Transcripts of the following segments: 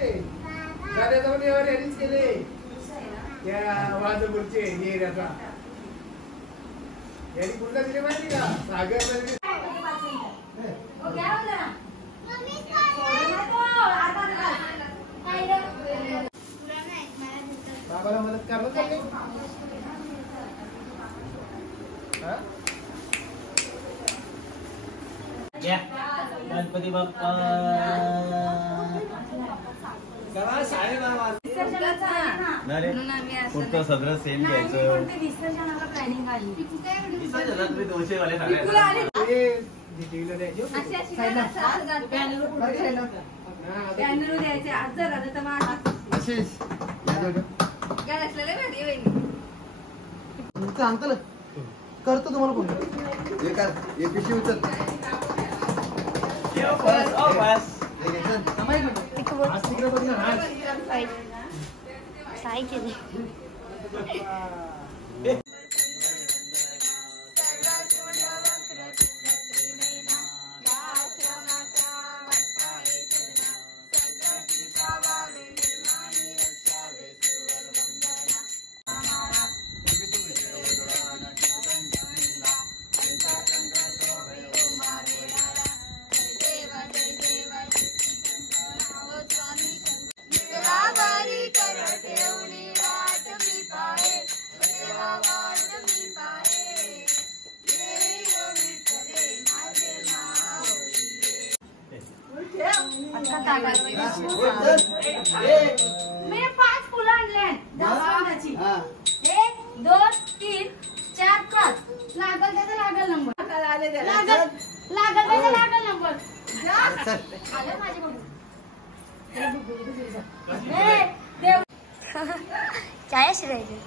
ते दादाचा पण व्यवहार यांनीच केले त्या वाजपूरचे येऱ्याचा यांनी कुठला दिले माहिती का सागर बाबाला मदत करणार का गणपती बाप्पा पुढचं सगळं सेम घ्यायचं दोनशेवाले सांगतो करतो तुम्हाला कोण पिशवी उचल काय केले मी 5 फुलं आणले 10 1 2 3 4 5 लागल त्याचा लागल नंबर लागल त्याचा लागल नंबर आलं माझे बघू चाय शिरायचे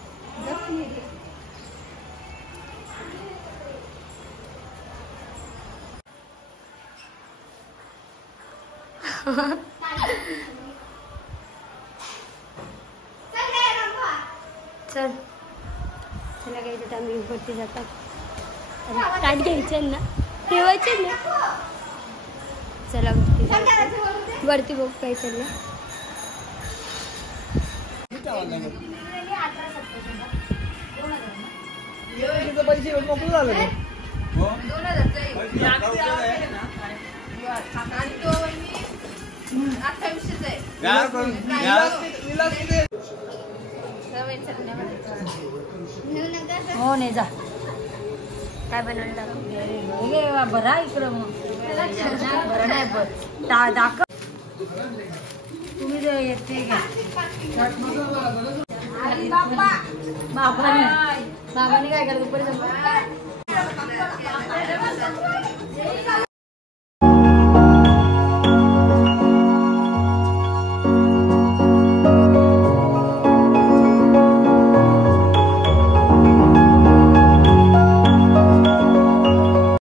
चल चला घ्यायचं आम्ही वरती जातात ताट घ्यायचे ना ठेवायचे ना चला वरती बघ काय चाललं पैसे मोकळं झालं हो नाही जा काय बनवलं बरा इकडं मग बरं नाही दाखव तुम्ही येते घ्या बाबाने काय करतो